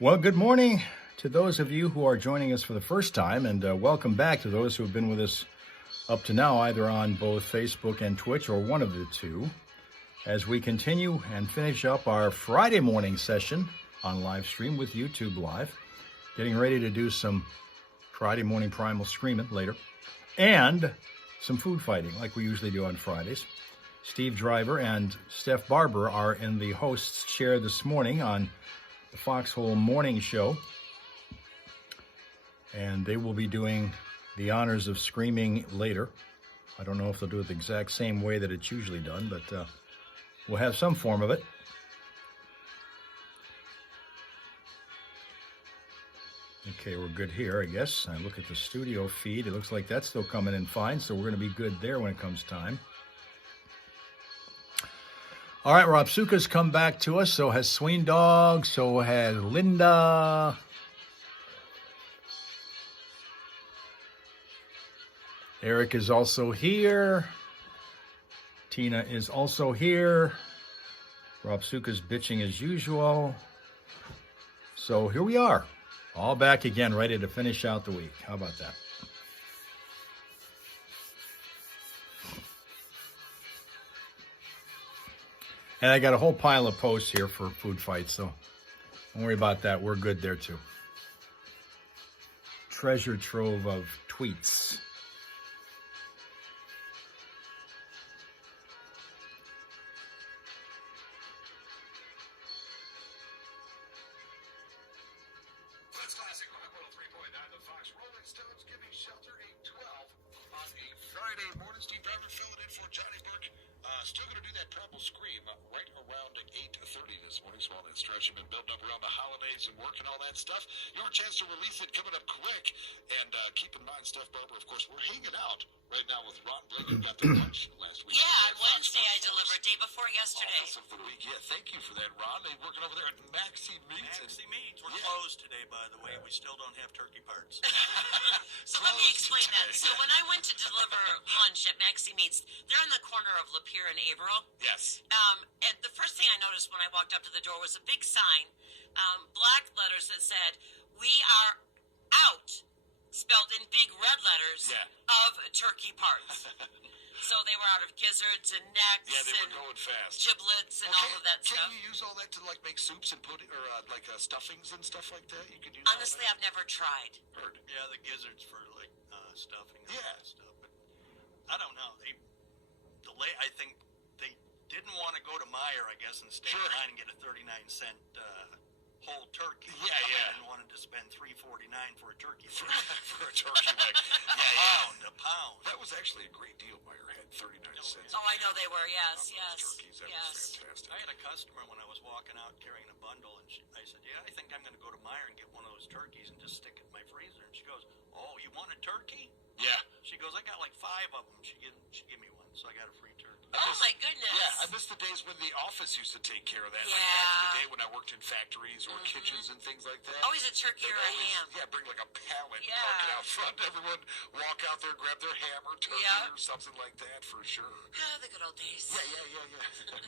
Well, good morning to those of you who are joining us for the first time, and welcome back to those who have been with us up to now, either on both Facebook and Twitch, or one of the two, as we continue and finish up our Friday morning session on live stream with YouTube Live, getting ready to do some Friday morning primal screaming later, and some food fighting like we usually do on Fridays. Steve Driver and Steph Barber are in the host's chair this morning on the Foxhole Morning Show, and they will be doing the honors of screaming later. I don't know if they'll do it the exact same way that it's usually done, but we'll have some form of it. Okay, we're good here, I guess. I look at the studio feed. It looks like that's still coming in fine, so we're going to be good there when it comes time. All right, Rob Suka's come back to us. So has Sween Dog. So has Linda. Eric is also here. Tina is also here. Rob Suka's bitching as usual. So here we are, all back again, ready to finish out the week. How about that? And I got a whole pile of posts here for food fights, so don't worry about that. We're good there, too. Treasure trove of tweets. That's classic rock 103.9 The Fox. Rolling Stones giving Shelter a 12 on a Friday morning. Steve Driver filling in for Johnny Burke. Still going to do that Primal Scream right around 8:30 this morning. So all that stretch you've been building up around the holidays and work and all that stuff. Your chance to release it coming up quick. And keep in mind, Steph Barber, of course, we're hanging out right now with Ron Blake. You got the lunch last week. Yeah, Wednesday I delivered, day before yesterday. Office of the week. Yeah, thank you for that, Ron. They're working over there at Maxi Meats. Maxi Meats. We're closed today, by the way. We still don't have turkey parts. So let me explain that. So when I went to deliver lunch at Maxi Meats, they're on the corner of Lapeer and Averill. Yes. And the first thing I noticed when I walked up to the door was a big sign, black letters that said, "We are out," spelled in big red letters, of turkey parts. So they were out of gizzards and necks Yeah, they and were going fast. giblets and all of that stuff. Can you use all that to like make soups and pudding or like stuffings and stuff like that? You can use. Honestly, I've never tried. Heard. Yeah, the gizzards for like stuffing and all that stuff. But I don't know. I think they didn't want to go to Meijer, I guess, and stay in line and get a 39-cent whole turkey. Yeah. And wanted to spend $3.49 for a turkey for a turkey leg. a pound. That was actually a great deal. Meijer had 39 cents. Oh, I know they were. Yes, Turkeys. That was fantastic. I had a customer when I was walking out carrying a bundle, and I said, "Yeah, I think I'm going to go to Meijer and get one of those turkeys and just stick it in my freezer." And she goes, "Oh, you want a turkey?" Yeah. She goes, "I got like 5 of them." She gave me one, so I got a free turkey. Oh my goodness. Yeah, I miss the days when the office used to take care of that. Yeah. Like back in the day when I worked in factories or kitchens and things like that. Always a turkey or a ham. Yeah, bring like a pallet, park it out front. Everyone walk out there, grab their ham or turkey or something like that for sure. Ah, the good old days. Yeah.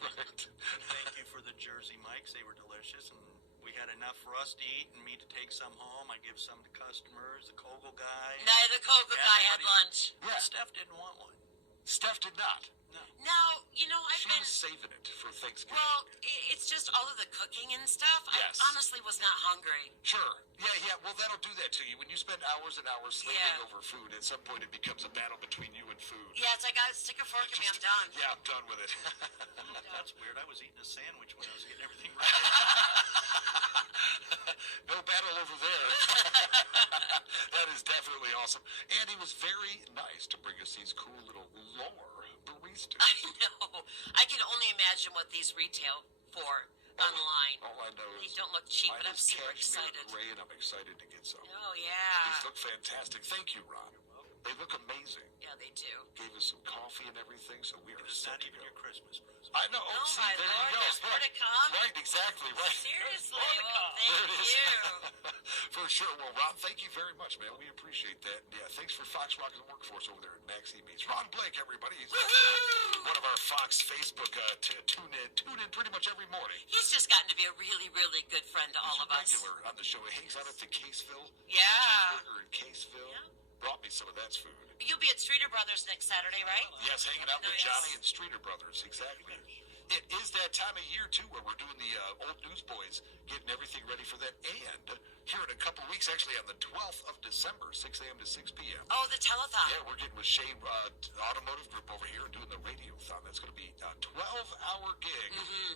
Right. Thank you for the Jersey Mikes. They were delicious, and we had enough for us to eat and me to take some home. I give some to customers. The Kogel guy. No, the Kogel guy had lunch. Yeah. Steph didn't want one. Steph did not. No. Now, I've She been... was saving it for Thanksgiving. Well, it's just all of the cooking and stuff. Yes. I honestly was not hungry. Sure. Yeah. Well, that'll do that to you. When you spend hours and hours slaving over food, at some point it becomes a battle between you and food. Yeah, it's like, I stick a fork in me, I'm done. Yeah, I'm done with it. That's weird. I was eating a sandwich when I was getting everything ready. No battle over there. That is definitely awesome. And he was very nice to bring us these cool little lore baristas. I know. I can only imagine what these retail for online. All I know They is don't look cheap, but mine I'm is super cashmere excited. gray, and I'm excited to get some. Oh, These yeah. look fantastic. Thank you, Ron. They look amazing. Yeah, they do. Gave us some coffee and everything, so we are It's set not to even go. your Christmas present. I know. Oh, See, my there Lord, you go. there's more to come? Right, exactly, right. Seriously, More to well, come. thank There it is. you. For sure. Well, Ron, thank you very much, man. We appreciate that. Yeah, thanks for Fox Rock's workforce over there at Maxie Meats. Ron Blake, everybody. He's one of our Fox Facebook tune in pretty much every morning. He's just gotten to be a really, really good friend to all He's of us. regular on the show. He hangs out at the Caseville. Yeah. Cheeseburger in Caseville. Yeah. Brought me some of that food. You'll be at Streeter Brothers next Saturday, right? Yes, hanging out with Nice. Johnny and Streeter Brothers. Exactly. It is that time of year, too, where we're doing the Old Newsboys, getting everything ready for that. And here in a couple of weeks, actually on the 12th of December, 6 a.m. to 6 p.m. Oh, the telethon. Yeah, we're getting with Shane Automotive Group over here and doing the Radiothon. That's going to be a 12-hour gig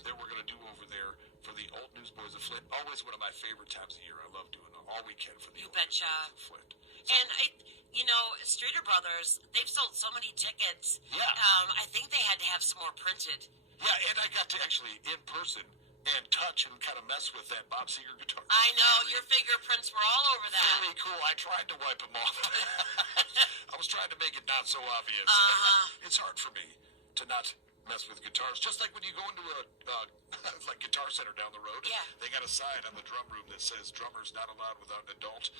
that we're going to do over there for the Old Newsboys of Flint. Always one of my favorite times of year. I love doing all we can for the You Old betcha. Newsboys of Flint. And Streeter Brothers, they've sold so many tickets. Yeah. I think they had to have some more printed. Yeah, and I got to actually, in person, and touch and kind of mess with that Bob Seger guitar. I know, your fingerprints were all over that. Very cool. I tried to wipe them off. I was trying to make it not so obvious. It's hard for me to not mess with guitars. Just like when you go into a like Guitar Center down the road. Yeah. They got a sign on the drum room that says drummers not allowed without an adult.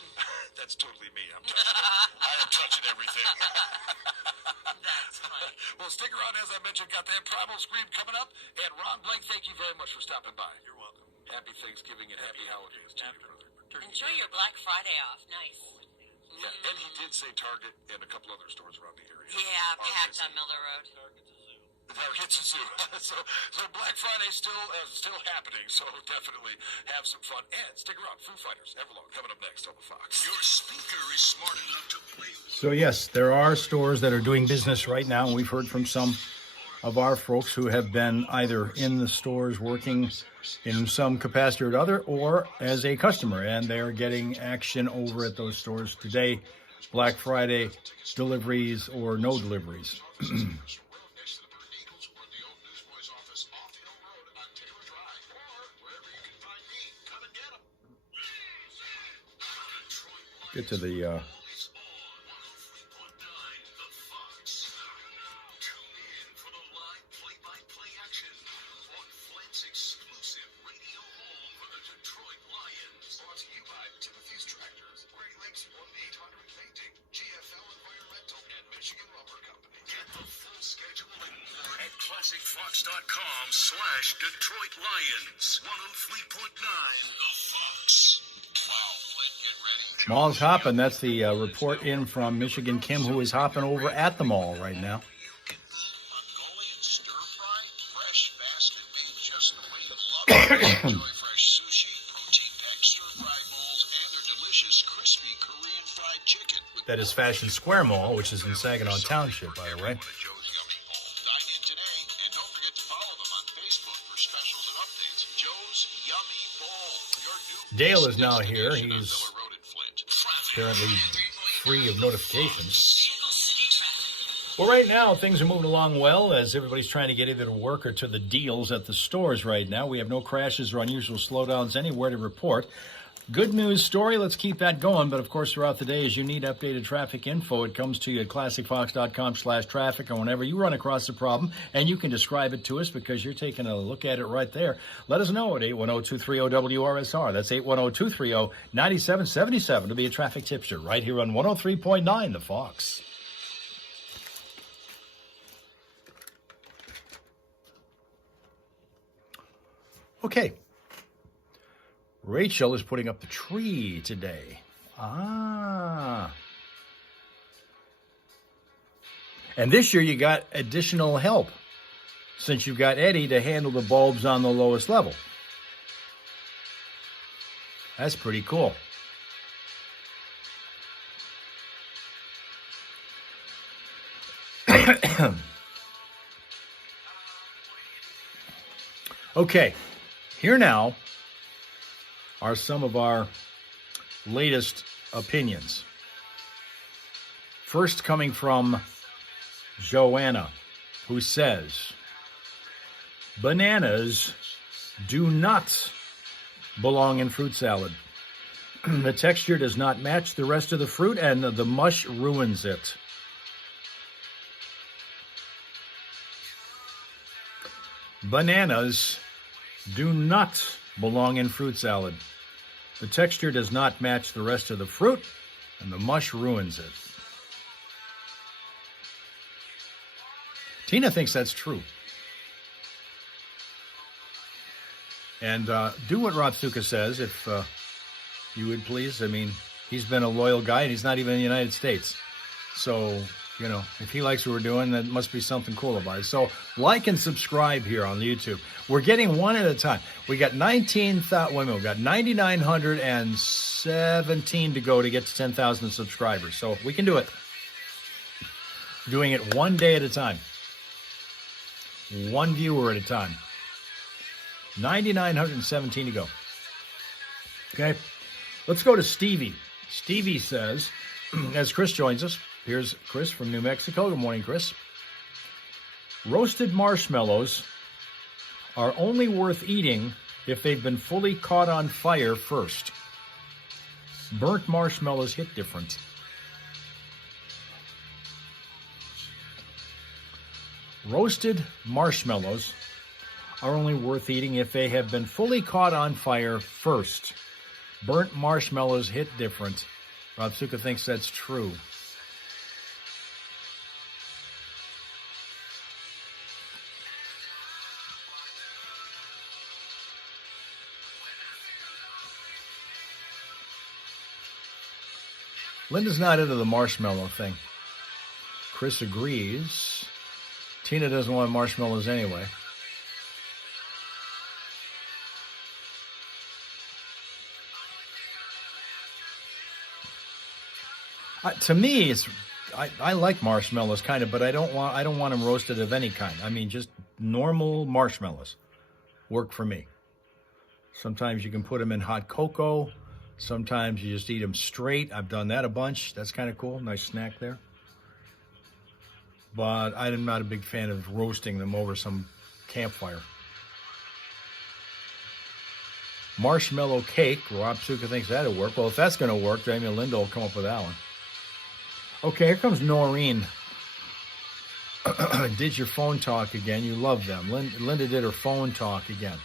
That's totally me. I'm touching I am touching everything. That's funny. Well, stick around. As I mentioned, got that Primal Scream coming up. And Ron Blake, thank you very much for stopping by. You're welcome. Happy Thanksgiving and happy holidays to you, brother. Enjoy your Black Friday off. Nice. Yeah, and he did say Target and a couple other stores around the area. Yeah, Are packed busy. on Miller Road. Target's a zoo. so Black Friday still happening. So definitely have some fun and stick around. Foo Fighters, Everlong coming up next on the Fox. Your speaker is smart enough to play. So yes, there are stores that are doing business right now, and we've heard from some of our folks who have been either in the stores working in some capacity or other, or as a customer, and they're getting action over at those stores today. Black Friday deliveries or no deliveries. Get to the ClassicFox.com/Detroit Lions 103.9 The Fox. Wow, Flint, get ready. mall's hopping. That's the report in from Michigan Kim, who is hopping over at the mall right now. You can eat Mongolian stir-fry, fresh, fast, and made just the way you love it. Enjoy fresh sushi, protein-packed stir-fry bowls, and their delicious crispy Korean fried chicken. That is Fashion Square Mall, which is in Saginaw Township, by the way. One of Joe's Yummy Bowl. Dine in today, and don't forget to follow them on Facebook for specials and updates. Joe's Yummy Bowl. Your new Dale is now here. destination on He's Miller Road in Flint. apparently free of notifications. Single city traffic. Well, right now, things are moving along well as everybody's trying to get either to work or to the deals at the stores right now. We have no crashes or unusual slowdowns anywhere to report. Good news story. Let's keep that going. But, of course, throughout the day, as you need updated traffic info, it comes to you at ClassicFox.com/traffic, or whenever you run across a problem, and you can describe it to us because you're taking a look at it right there. Let us know at 810-230-WRSR. That's 810-230-9777 to be a traffic tipster right here on 103.9 The Fox. Okay. Rachel is putting up the tree today. Ah. And this year you got additional help since you've got Eddie to handle the bulbs on the lowest level. That's pretty cool. Okay, here now are some of our latest opinions. First, coming from Joanna, who says, bananas do not belong in fruit salad. The texture does not match the rest of the fruit, and the mush ruins it. Bananas do not belong in fruit salad. The texture does not match the rest of the fruit, and the mush ruins it. Tina thinks that's true. And do what Ratsuka says, if you would please. I mean, he's been a loyal guy, and he's not even in the United States. So, you know, if he likes what we're doing, that must be something cool about it. So like and subscribe here on YouTube. We're getting one at a time. We got 19,000. We got 9,917 to go to get to 10,000 subscribers. So we can do it. Doing it one day at a time. One viewer at a time. 9,917 to go. Okay. Let's go to Stevie. Stevie says, as Chris joins us, here's Chris from New Mexico. Good morning, Chris. Roasted marshmallows are only worth eating if they've been fully caught on fire first. Burnt marshmallows hit different. Roasted marshmallows are only worth eating if they have been fully caught on fire first. Burnt marshmallows hit different. Ratsuka thinks that's true. Linda's not into the marshmallow thing. Chris agrees. Tina doesn't want marshmallows anyway. To me, I like marshmallows kind of, but I don't want them roasted of any kind. I mean, just normal marshmallows work for me. Sometimes you can put them in hot cocoa. Sometimes you just eat them straight. I've done that a bunch. That's kind of cool. Nice snack there. But I'm not a big fan of roasting them over some campfire. Marshmallow cake. Rob Suka thinks that'll work. Well, if that's going to work, then maybe Linda will come up with that one. Okay, here comes Noreen. Did your phone talk again? You love them. Linda did her phone talk again.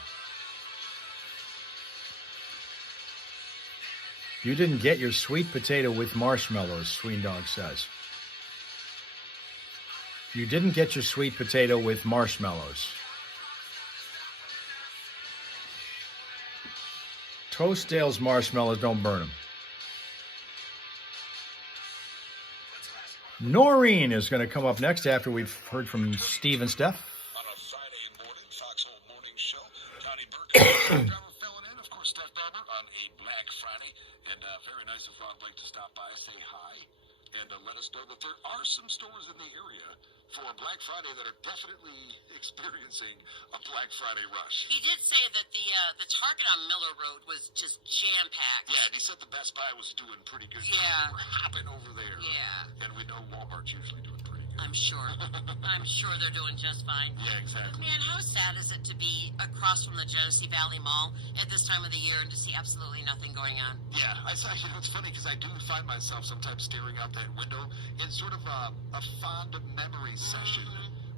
You didn't get your sweet potato with marshmallows, Sween Dog says. You didn't get your sweet potato with marshmallows. Toast Dale's marshmallows, don't burn them. Noreen is going to come up next after we've heard from Steve and Steph. On a Friday morning, Foxhole Morning Show, Connie Burke filling in, of course, Steph Barber on a Black Friday. And very nice of Ron Blake to stop by, say hi, and let us know that there are some stores in the area for Black Friday that are definitely experiencing a Black Friday rush. He did say that the Target on Miller Road was just jam-packed. Yeah, and he said the Best Buy was doing pretty good. Yeah. We're hopping over there. Yeah. And we know Walmart's usually doing pretty good. I'm sure. I'm sure they're doing just fine. Yeah, exactly. Man, how sad is it to be across from the Genesee Valley Mall at this time of the year and to see absolutely nothing going on? Yeah, it's funny because I do find myself sometimes staring out that window in sort of a fond memory session.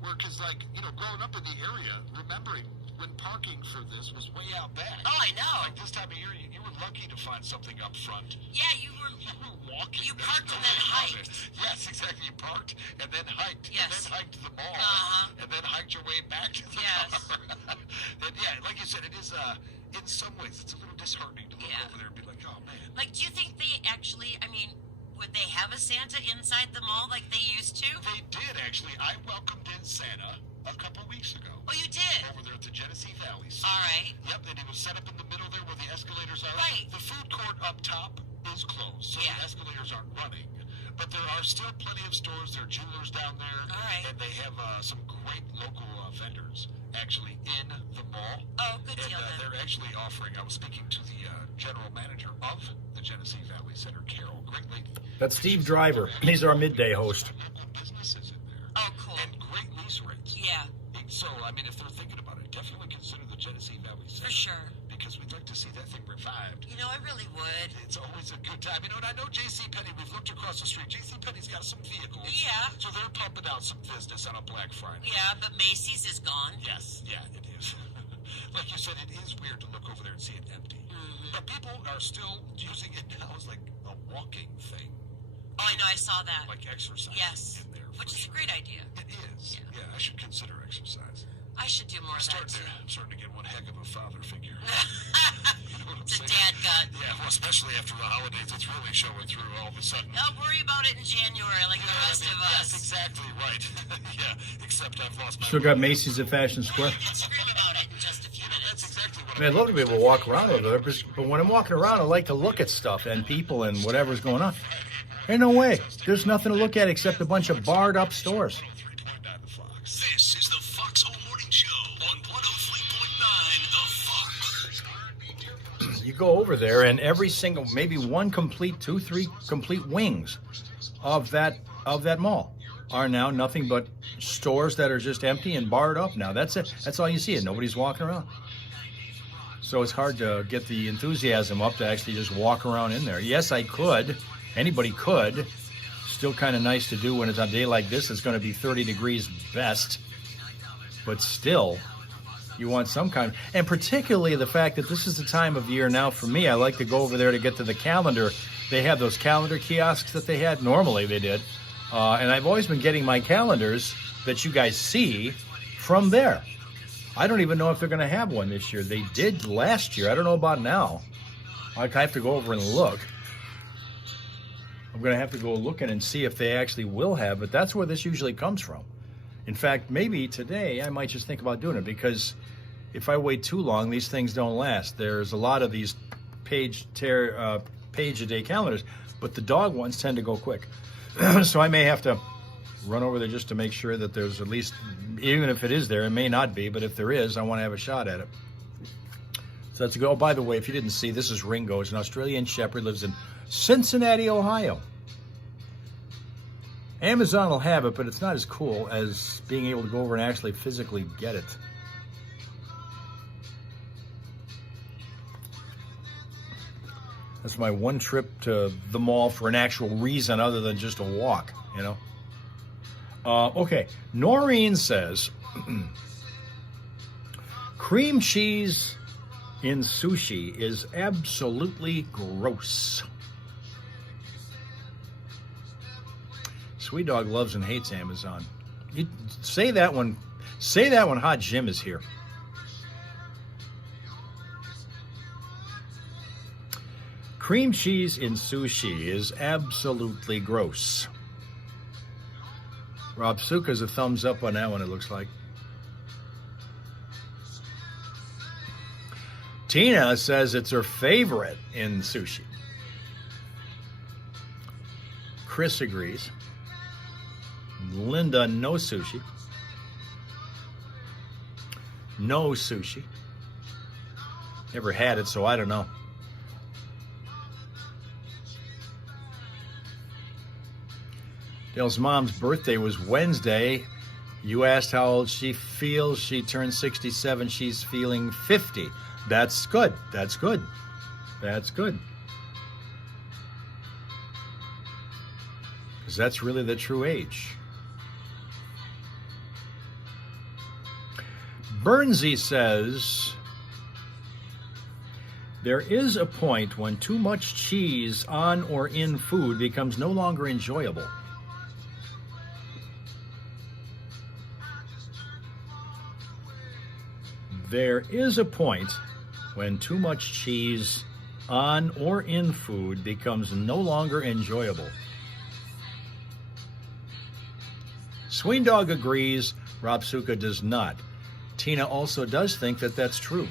Where, because, like, you know, growing up in the area, remembering when parking for this was way out back. Oh, I know. Like, this time of year, you were lucky to find something up front. Yeah, you were walking. You parked and then hiked. Yes, exactly. You parked and then hiked. Yes. And then hiked to the mall. Uh-huh. And then hiked your way back to the car. And, yeah, like you said, it is, in some ways, it's a little disheartening to look over there and be like, oh, man. Like, do you think they actually, I mean, would they have a Santa inside the mall like they used to? They did, actually. I welcomed in Santa a couple weeks ago. Oh, you did? Over there at the Genesee Valley. All right. Yep, and it was set up in the middle there where the escalators are. Right. The food court up top is closed, so the escalators aren't running. But there are still plenty of stores. There are jewelers down there. All right. And they have some great local vendors actually in the mall. Oh, good deal then. They're actually offering, I was speaking to the general manager of the Genesee Valley Center, Carol, great lady. That's Steve Driver. He's our midday host. Local businesses in there. Oh, cool. And great lease rates. Yeah. So, I mean, if they're thinking about it, definitely consider the Genesee Valley Center. For sure. Because we'd like to see that thing revived. You know, I really would. It's always a good time. You know, and I know JCPenney, we've looked across the street. JCPenney's got some vehicles. Yeah. So they're pumping out some business on a Black Friday. Yeah, but Macy's is gone. Yes, yeah, it is. like you said, it is weird to look over there and see it empty. But people are still using it now as like a walking thing. Oh, I know, I saw that. Like exercise. Yes, in there. which is a great idea. It is. Yeah. Yeah, I should consider exercise. I should do more of that too. I'm starting to get one heck of a father figure. You know what I'm It's a saying? dad gut. Yeah, well, especially after the holidays, it's really showing through all of a sudden. Don't worry about it in January like the rest of That's us. exactly right. Yeah, except I've lost my... Still got Macy's at Fashion Square. We can scream about it in just a few That's minutes. exactly what I mean, I'd love to be able to walk around over there, but when I'm walking around, I like to look at stuff and people and whatever's going on. Ain't no way. There's nothing to look at except a bunch of barred up stores. 103.9 The Fox. This is the Foxhole Morning Show on 103.9 The Fox. You go over there and every single, maybe one complete, 2, 3 complete wings of that mall are now nothing but stores that are just empty and barred up now. That's it. That's all you see. And nobody's walking around. So it's hard to get the enthusiasm up to actually just walk around in there. Yes, I could. Anybody could. Still kind of nice to do when it's on a day like this. It's going to be 30 degrees best. But still, you want some kind. And particularly the fact that this is the time of year now for me. I like to go over there to get to the calendar. They have those calendar kiosks that they had. Normally they did. And I've always been getting my calendars that you guys see from there. I don't even know if they're going to have one this year. They did last year. I don't know about now. I have to go over and look. I'm going to have to go looking and see if they actually will have, but that's where this usually comes from. In fact, maybe today I might just think about doing it because if I wait too long, these things don't last. There's a lot of these page-a-day calendars, but the dog ones tend to go quick. So I may have to run over there just to make sure that there's at least, even if it is there, it may not be, but if there is, I want to have a shot at it. So that's a go. Oh, by the way, if you didn't see, this is Ringo. He's an Australian Shepherd, lives in Cincinnati, Ohio. Amazon will have it, but it's not as cool as being able to go over and actually physically get it. That's my one trip to the mall for an actual reason other than just a walk, you know. Okay, Noreen says, cream cheese in sushi is absolutely gross. Sweet Dog loves and hates Amazon. You say that when Hot Jim is here. Cream cheese in sushi is absolutely gross. Rob Suka's a thumbs up on that one, it looks like. Tina says it's her favorite in sushi. Chris agrees. Linda, no sushi. No sushi. Never had it, so I don't know. Dale's mom's birthday was Wednesday. You asked how old she feels. She turned 67. She's feeling 50. That's good. That's good. That's good. Because that's really the true age. Bernsey says, there is a point when too much cheese on or in food becomes no longer enjoyable. There is a point when too much cheese on or in food becomes no longer enjoyable. Sween Dog agrees. Rob Suka does not. Tina also does think that that's true.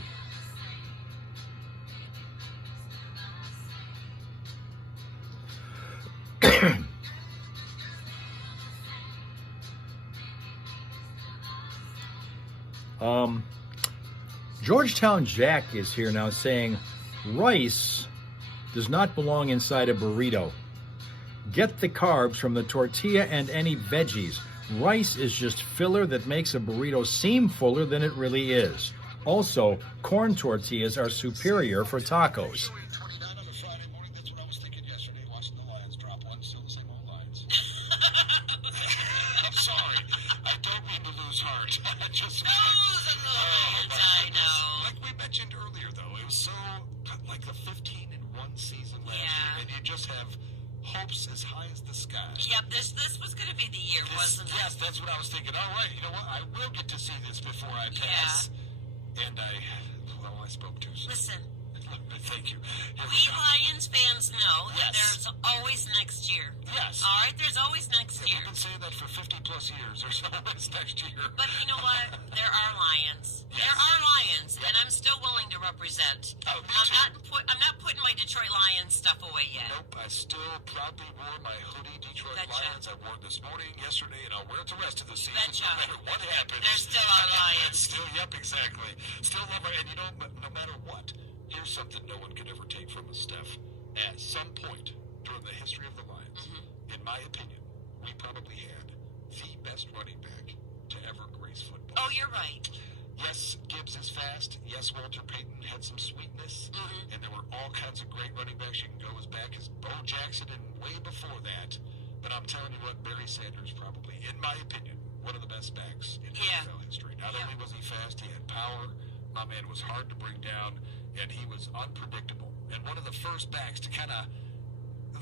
Georgetown Jack is here now saying rice does not belong inside a burrito. Get the carbs from the tortilla and any veggies. Rice is just filler that makes a burrito seem fuller than it really is. Also, corn tortillas are superior for tacos. 29 on a Friday morning. That's what I was thinking yesterday, watching the Lions drop one. Still the same old Lions. I'm sorry. I don't mean to lose heart. I just Those are the Lions, I know. like the 15-1 season last year, and you just have hopes as high as the sky. Yep, this was going to be the year, wasn't it? Yes, that's what I was thinking. All right, you know what? I will get to see this before I pass. Yeah. And I spoke too soon. Listen. Thank you. We Lions fans know that there's always next year. Yes. All right, there's always next year. I've been saying that for 50-plus years. There's always next year. But you know what? There are Lions. Yes. There are Lions, and I'm still willing to represent. Oh, me too. I'm not putting my Detroit Lions stuff away yet. Nope, I still proudly wore my hoodie Detroit Betcha. Lions. I wore it this morning, yesterday, and I'll wear it the rest of the season. Betcha. No matter what happens. They're still our Lions. Still, yep, exactly. Still love it. And you know, no matter what, here's something no one can ever take from us, Steph. At some point during the history of the Lions, in my opinion, we probably had the best running back to ever grace football. Oh, you're right. Yes, Gibbs is fast. Yes, Walter Payton had some sweetness. And there were all kinds of great running backs. You can go as back as Bo Jackson and way before that. But I'm telling you what, Barry Sanders probably, in my opinion, one of the best backs in NFL history. Not only was he fast, he had power. My man was hard to bring down, and he was unpredictable. And one of the first backs to kind of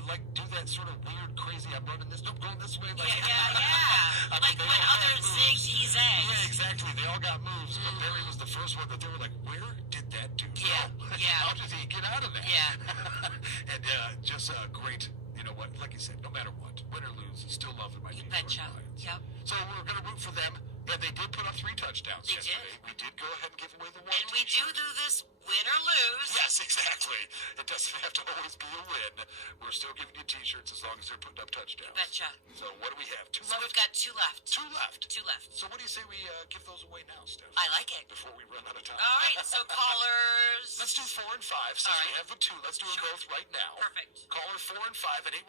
like do that sort of weird, crazy, I'm running this, nope, going this way. Like, Yeah. I mean, Like when others zigged, he zagged. Yeah, exactly. They all got moves, but Barry was the first one that they were like, where did that dude go? How did he get out of that? Yeah. And just a great, you know what, like you said, no matter what, win or lose, still loving my Detroit Betcha. Lions. Yep. So we're going to root for them. And they did put up 3 touchdowns They yesterday. did. We did go ahead and give away the one. And we do this win or lose. Yes, exactly. It doesn't have to always be a win. We're still giving you T-shirts as long as they're putting up touchdowns. Betcha. So what do we have? 2 So left? we've got 2 left. 2 left. 2 left. So what do you say we give those away now, Steph? I like it. Before we run out of time. All right, so callers. Let's do 4 and 5 since we have the 2. Let's do them both right now. Perfect. Caller 4 and 5 at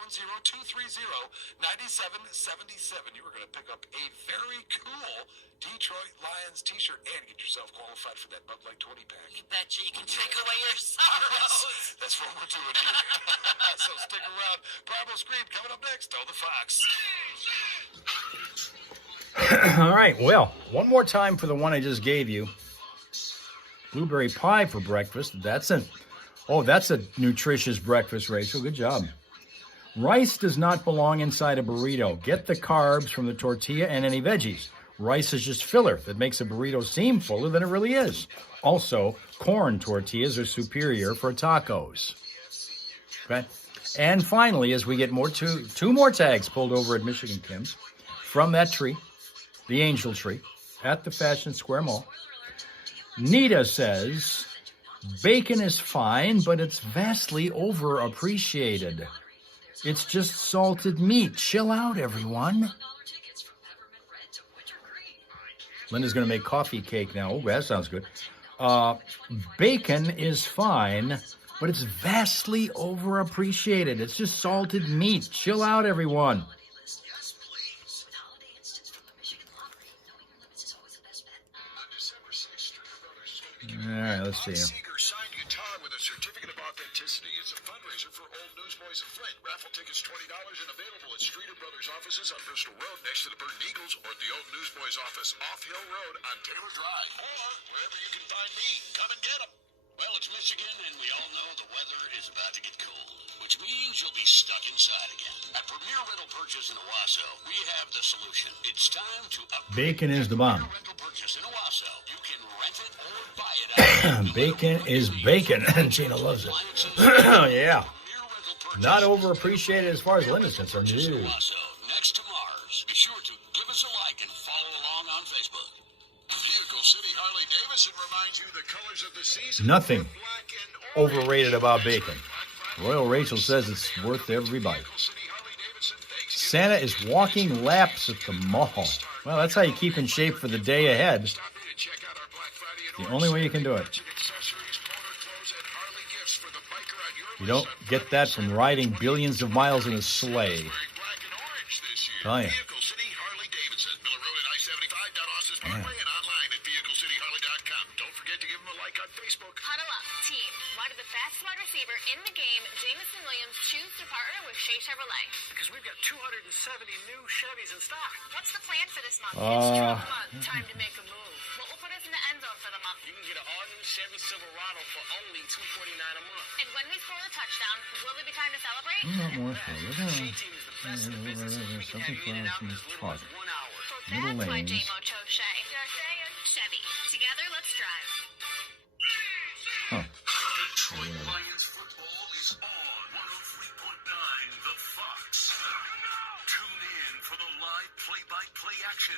810-230-9777. You were going to pick up a very cool Detroit Lions T-shirt and get yourself qualified for that Bud Light 20-pack. You betcha you can take away your sorrows. That's what we're doing here. So stick around. Primal Scream coming up next on The Fox. All right, well, one more time for the one I just gave you. Blueberry pie for breakfast. That's a nutritious breakfast, Rachel. Good job. Rice does not belong inside a burrito. Get the carbs from the tortilla and any veggies. Rice is just filler that makes a burrito seem fuller than it really is. Also, corn tortillas are superior for tacos. Okay? And finally, as we get two more tags pulled over at Michigan Kim's from that tree, the Angel Tree, at the Fashion Square Mall, Nita says, bacon is fine, but it's vastly overappreciated. It's just salted meat. Chill out, everyone. Linda's going to make coffee cake now. Oh, that sounds good. Bacon is fine, but it's vastly overappreciated. It's just salted meat. Chill out, everyone. All right, let's see. Seeger signed guitar with a certificate of authenticity. It's a fundraiser for Old Newsboys of Flint. Raffle tickets $20 and available at Streeter Brothers offices on Bristol Road next to the Burton Eagles or at the Old Newsboys office off Hill Road on Taylor Drive. Or wherever you can find me. Come and get them. Well, it's Michigan, and we all know the weather is about to get cold, which means you'll be stuck inside again. At Premier Rental Purchase in Owasso, we have the solution. It's time to upgrade. Bacon is the bomb. Premier Rental Purchase in Owasso. You can rent it or buy it out. Bacon is bacon, and Gina loves it. Yeah. Not overappreciated as far as Linda's concerned. Next to Mars. Be sure to give us a like and follow along on Facebook. Vehicle City Harley Davidson reminds you the colors of the season. Nothing are black and orange. overrated about bacon. Royal Rachel says it's worth every bite. Vehicle City Harley Davidson, Thanksgiving. Santa is walking laps at the mall. Well, that's how you keep in shape for the day ahead. Stop in and check out our Black Friday and The Orange only way you can do it. Accessories, motor clothes, and Harley gifts for the biker on your You don't get that from riding billions of miles in a sleigh. Wearing black and orange this year. Oh, yeah. Vehicle City Harley Davidson, Miller Road at I-75, down Austin's Parkway, and online at VehicleCityHarley.com. Don't forget to give them a like on Facebook. Huddle up, team. Why did the best wide receiver in the game, Jamison Williams, choose to partner with Shea Chevrolet? Because we've got 270 new Chevys in stock. What's the plan for this month? It's truck month. Time to make a move. What will put us in the end zone touchdown for the month. You can get an all-new Chevy Silverado for only $249 a month. And when we score a touchdown, will it be time to celebrate? Not more for Shea Team is the best in the business, so we can have you in and out in as little as 1 hour. So Middle that's why lanes. J-Mo chose Shay. Just saying. Chevy. Together, let's drive. Huh. Detroit Lions football is on 103.9 The Fox. Tune in for the live play-by-play action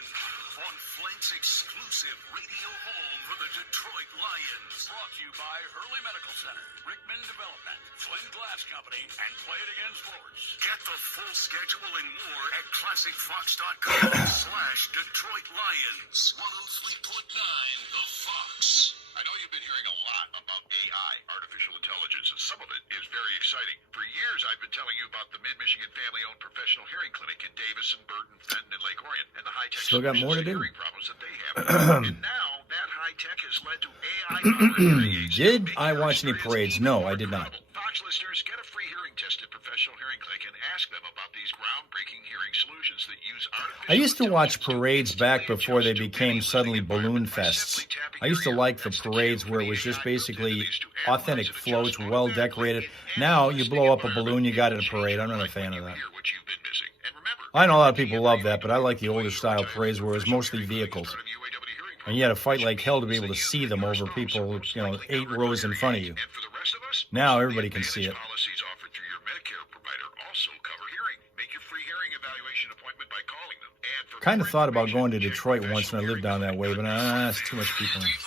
on Flint's exclusive radio home for the Detroit Lions. Brought to you by Hurley Medical Center, Rickman Development, Flynn Glass Company, and Play It Again Sports. Get the full schedule and more at ClassicFox.com/Detroit Lions. 103.9 The Fox. I know you've been hearing a lot about AI, artificial intelligence, and some of it is very exciting. For years, I've been telling you about the Mid-Michigan family-owned professional hearing clinic in Davison, Burton, Fenton, and Lake Orion, and the high-tech Still got more to do. hearing problems that they have. And now, that high-tech has led to AI-powered hearing aids. Did Make I your watch any experience parades? even No, more I did not. incredible. Fox listeners, get a free hearing test at Professional Hearing Clinic and ask them about these groundbreaking hearing solutions that use artificial I used to watch intelligence parades back to before they adjust to became any suddenly living balloon environment by fests. simply tapping I used to your ear. like the That's the parades key. where it was The just AI built into basically these to analyze authentic and floats, adjust well automatically decorated. in Now any you blow up a environment. balloon, you got it at a Change parade. I'm your not a life fan when of you that. hear what you've been missing. And remember, I know a lot of if people you love ever that, but I like the enjoy older style your parades where it was mostly professional hearing vehicles. clinic, start a UAW hearing And you had to program, fight like hell to be which able to means see that them your over spouse people, will most 8 likely cover rows in your front of hearing. you. And for the rest of us, Now some of the everybody can see advantage it. policies offered through your Medicare provider also cover hearing. Make your free hearing evaluation appointment by calling them. And for Kind of more thought about information, going to check Detroit once when I lived down that way, but professionalhearingclinic.com. it's too much people. Vehicle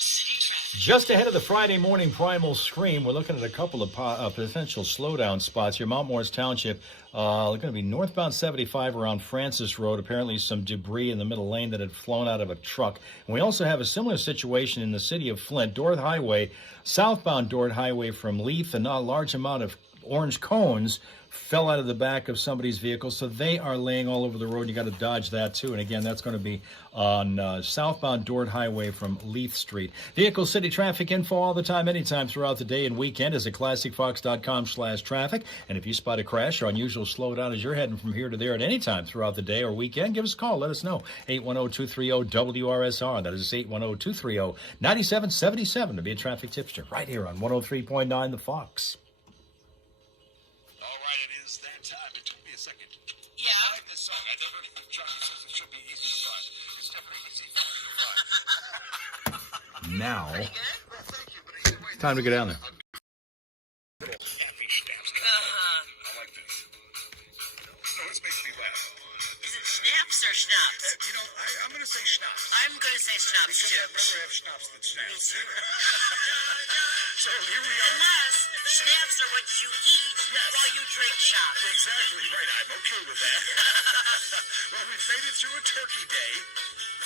City Traffic. Just ahead of the Friday morning primal scream, we're looking at a couple of potential slowdown spots here. Mount Morris Township, going to be northbound 75 around Francis Road. Apparently some debris in the middle lane that had flown out of a truck. And we also have a similar situation in the city of Flint. Dorth Highway, southbound Dorth Highway from Leith, and a large amount of orange cones fell out of the back of somebody's vehicle, so they are laying all over the road. You got to dodge that too. And again, that's going to be on southbound Dordt Highway from Leith Street. Vehicle City traffic info all the time, anytime throughout the day and weekend is at ClassicFox.com/traffic. And if you spot a crash or unusual slowdown as you're heading from here to there at any time throughout the day or weekend, give us a call. Let us know. 810-230-WRSR. That is 810-230-9777 to be a traffic tipster right here on 103.9 The Fox. All right, it is that time. It took me a second. Yeah. I like this song. I never. Johnny says it should be easy to find. It's definitely easy for me to find. Now, Pretty good. Well, thank you, but either way, it's time to get down there. Happy snaps. I like this. So this makes me laugh. Is it schnapps or schnapps? You know, I'm going to say schnapps. I'm going to say schnapps Because too. I'd rather have schnapps than snaps. So here we are. Unless schnapps are what you eat while you drink schnapps. Exactly right. I'm okay with that. Well, we've made it through a turkey day.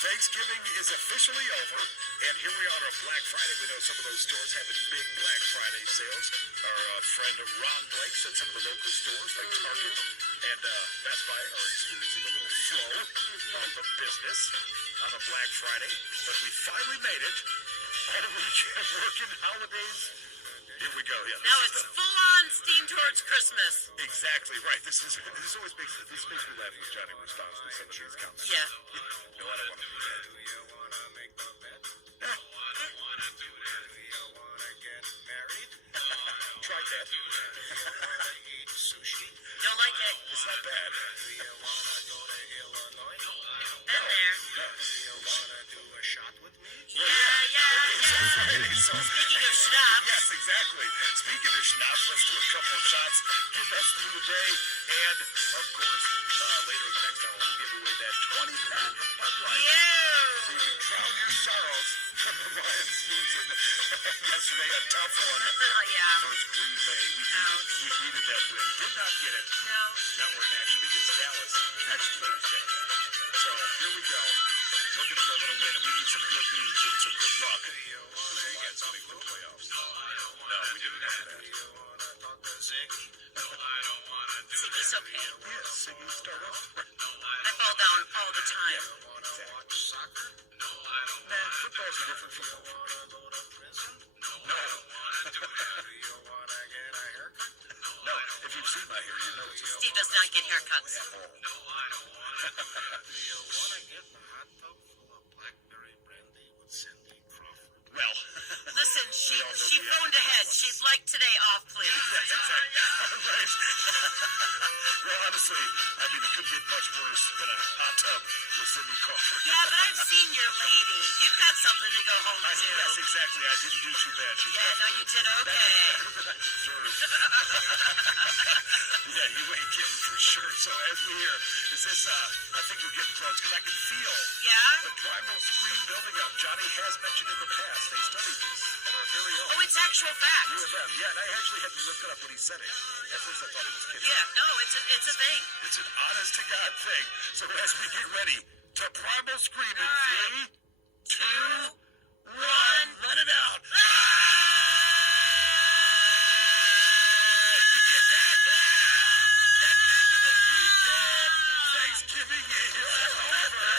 Thanksgiving is officially over, and here we are on Black Friday. We know some of those stores having big Black Friday sales. Our friend Ron Blake said some of the local stores like Target and Best Buy are experiencing a little flow of business on a Black Friday. But we finally made it. All the weekend working holidays. Here we go. Yeah. Now it's full on steam towards Christmas. Exactly right. This always makes me laugh when Johnny responds to some of these comments. Yeah. No, I don't want to do that. Try that. Don't like it. It's not bad. Been there. Yeah. So, Speaking of schnapps. yes, exactly. Speaking of schnapps, let's do a couple of shots. Get us through the day. And, of course, later in the next hour, we'll give away that 20-pack of Bud Light. So you can drown your sorrows from the Lions losing yesterday. A tough one. Oh, yeah. Versus Green Bay. We needed that win. Did not get it. No. Now we're in action against Dallas next Thursday. So here we go. Looking for a little win, and we need some good news and some good luck. The Lions make the playoffs. No, we didn't have that. Siggy's okay. Yeah, Siggy, start off. I fall down all the time. Football's a different football. No. No, if you've seen my hair, you know it's a Steve does not get haircuts. phoned ahead. She'd like today off, please. Yes, exactly. Right. Well, honestly, I mean, it could get much worse than a hot tub with Cindy Crawford. Yeah, but I've seen your lady. You've got something to go home to. Yes, exactly. I didn't do too bad. She's Yeah, no, you did okay. better than I deserve. Yeah, you ain't kidding for sure. So as we hear, is this, I think we're getting close, because I can feel Yeah? the primal scream building up. Johnny has mentioned in the past, they studied this at our very own. Oh, it's actual fact. UFM. Yeah, and I actually had to look it up when he said it. At first I thought he was kidding. Yeah, no, it's a thing. It's an honest to God thing. So as we get ready to primal scream in All right. 3, 2, 1, let it out. Thanksgiving is over.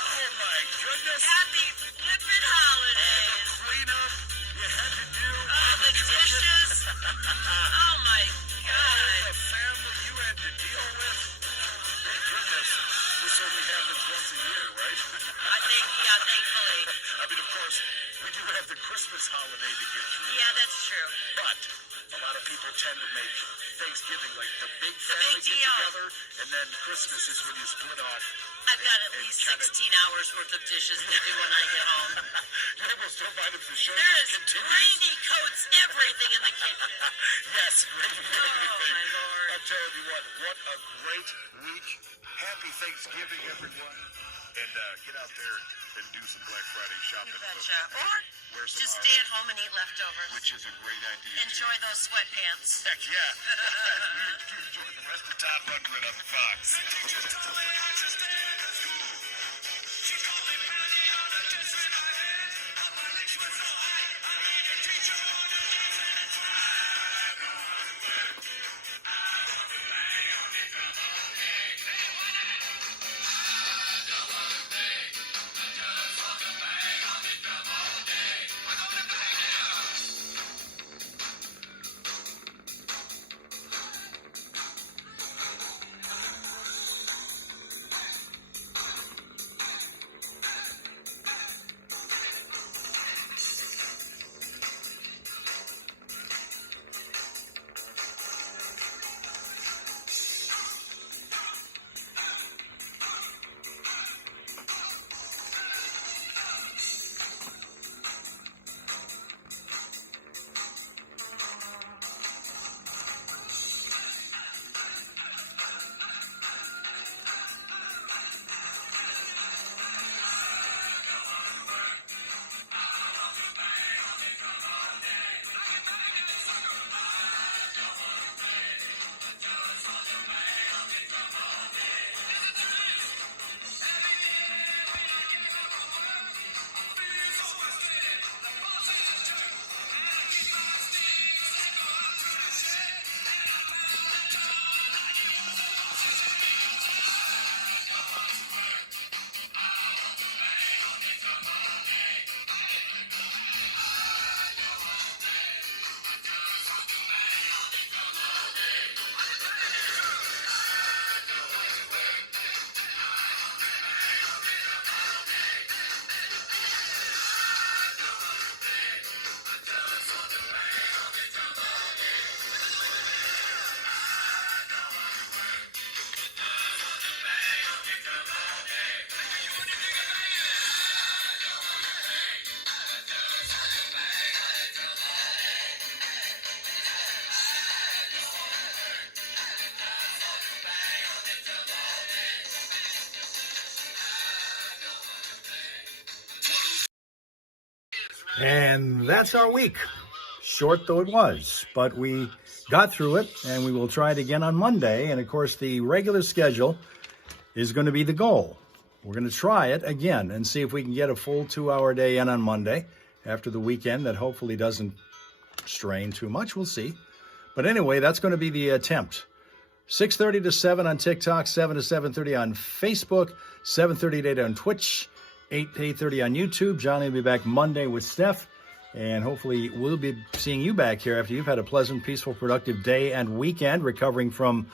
Oh my goodness. Happy flippin' holidays. Cleanup you had to do. Oh, the dishes. Oh, my God. The family you had to deal with. Thank goodness. This only happens once a year, right? I think, yeah, thankfully. I mean, of course, we do have the Christmas holiday to get through. Yeah, that's true. But a lot of people tend to make Thanksgiving like the big The family big get deal. together, and then Christmas is when you split off. I've got at and least kinda- 16 hours worth of dishes to do when I get home. You almost don't mind if the show There just is continues. gravy coats everything in the kitchen. Yes, gravy Oh, everything. my Lord. I'm telling you what a great week. Happy Thanksgiving, everyone. And get out there and do some Black Friday shopping. You betcha. Or Wear some just stay at home and eat leftovers. which is a great idea. Enjoy those sweatpants. Heck yeah. Enjoy the rest of Todd Rundgren on the Fox. And that's our week. Short though it was, but we got through it, and we will try it again on Monday. And of course, the regular schedule is going to be the goal. We're going to try it again and see if we can get a full 2-hour day in on Monday after the weekend. That hopefully doesn't strain too much. We'll see. But anyway, that's going to be the attempt. 6:30 to 7 on TikTok, 7 to 7:30 on Facebook, 7:30 to 8 on Twitch, 8 to 8:30 on YouTube. Johnny will be back Monday with Steph, and hopefully we'll be seeing you back here after you've had a pleasant, peaceful, productive day and weekend, recovering from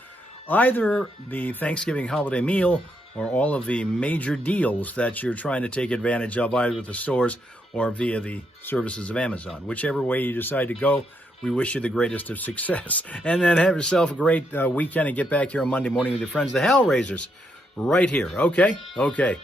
either the Thanksgiving holiday meal or all of the major deals that you're trying to take advantage of, either at the stores or via the services of Amazon. Whichever way you decide to go, we wish you the greatest of success. And then have yourself a great weekend and get back here on Monday morning with your friends, the Hellraisers, right here. Okay? Okay.